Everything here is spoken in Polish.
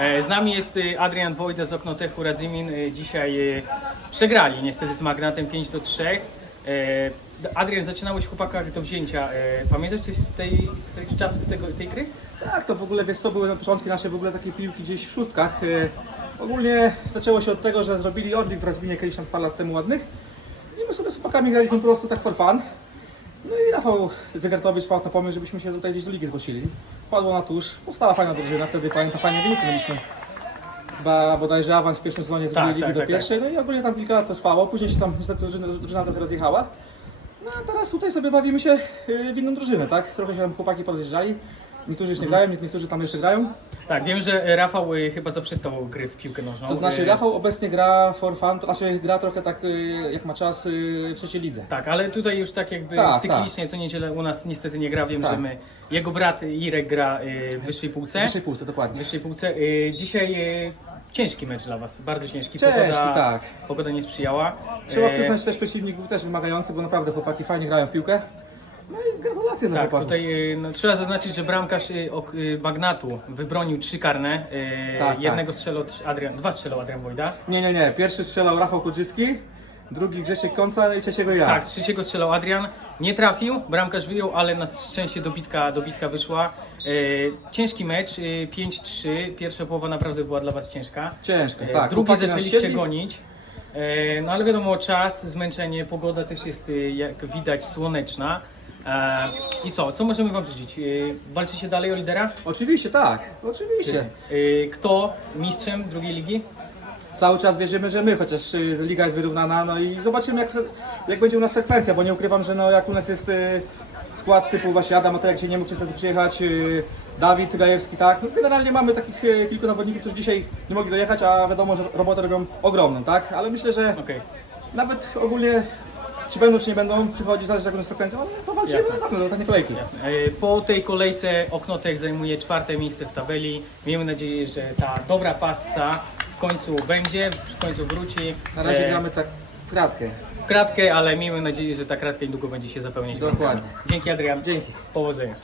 E, Z nami jest y, Adrian Wojda z Oknotechu Radzymin. Y, Dzisiaj y, przegrali niestety z Magnatem 5 do 3. E, Adrian, zaczynałeś w chłopakach do wzięcia. E, Pamiętasz coś z, tej, z tych czasów tego, tej gry? Tak, to w ogóle wiesz co, były na początku nasze w ogóle takie piłki gdzieś w szóstkach. Ogólnie zaczęło się od tego, że zrobili odlik w Razminie kiedyś tam parę lat temu ładnych. I my sobie z chłopakami graliśmy po prostu tak for fun. No i Rafał Zegartowicz wpadł na pomysł, żebyśmy się tutaj gdzieś do ligi zgłosili. Padło na tusz, powstała fajna drużyna, wtedy pamiętam fajnie wyniki mieliśmy. Chyba bodajże awans w pierwszym sezonie z Tak, drugiej ligi tak, do tak, pierwszej, no i ogólnie tam kilka lat to trwało, później się tam niestety drużyna, drużyna trochę rozjechała. No a teraz tutaj sobie bawimy się y, w inną drużynę, tak? Trochę się tam chłopaki podjeżdżali. Niektórzy już nie grają, niektórzy tam jeszcze grają. Tak, wiem, że Rafał y, chyba zaprzestał gry w piłkę nożną. To znaczy E, Rafał obecnie gra for fun, to znaczy gra trochę tak y, jak ma czas y, w trzeciej lidze. Tak, ale tutaj już tak jakby Tak, cyklicznie co niedzielę u nas niestety nie gra. Wiem, Tak. że my, jego brat Irek gra y, w wyższej półce. W wyższej półce, W dokładnie. wyższej półce. Y, Dzisiaj y, ciężki mecz dla Was, bardzo ciężki. Ciężki, pogoda, tak. Pogoda nie sprzyjała. Trzeba E, przyznać, że też przeciwnik był też wymagający, bo naprawdę chłopaki fajnie grają w piłkę. No i gratulacje dla Tak, chłopaków. tutaj y, no, trzeba zaznaczyć, że bramkarz y, ok, y, Magnatu wybronił trzy karne. Y, Tak, jednego strzelał Adrian, dwa strzelał Adrian Wojda. Nie, nie, nie. Pierwszy strzelał Rafał Kudzycki, drugi Grzesiek Konca no i trzeciego ja. Tak, trzeciego strzelał Adrian. Nie trafił, bramkarz wyjął, ale na szczęście dobitka, dobitka wyszła. Y, ciężki mecz, y, 5-3. Pierwsza połowa naprawdę była dla Was ciężka. Ciężko, E, tak. Drugi Chłopaki nas zaczęliście siedli. gonić. E, No ale wiadomo, czas, zmęczenie, pogoda też jest jak widać słoneczna. E, I co, co możemy Wam życzyć? E, Walczycie dalej o lidera? Oczywiście, tak. Oczywiście. E, Kto mistrzem drugiej ligi? Cały czas wierzymy, że my, chociaż y, liga jest wyrównana, no i zobaczymy jak, jak będzie u nas frekwencja, bo nie ukrywam, że no, jak u nas jest y, skład typu właśnie Adam Matek, nie mógł niestety przyjechać, y, Dawid Gajewski, tak, no generalnie mamy takich y, kilku zawodników, którzy dzisiaj nie mogli dojechać, a wiadomo, że robotę robią ogromną, tak, ale myślę, że Okej. nawet ogólnie czy będą, czy nie będą przychodzić, zależy jak będą z frekwencją, ale powalczymy Jasne. na pewno do ostatniej kolejki. Jasne. E, Po tej kolejce Oknotek zajmuje czwarte miejsce w tabeli. Miejmy nadzieję, że ta dobra passa w końcu będzie, w końcu wróci. Na razie E, gramy tak w kratkę. w kratkę, ale miejmy nadzieję, że ta kratka niedługo będzie się zapełniać. Dokładnie. bramkami. Dzięki Adrian. Dzięki. Powodzenia.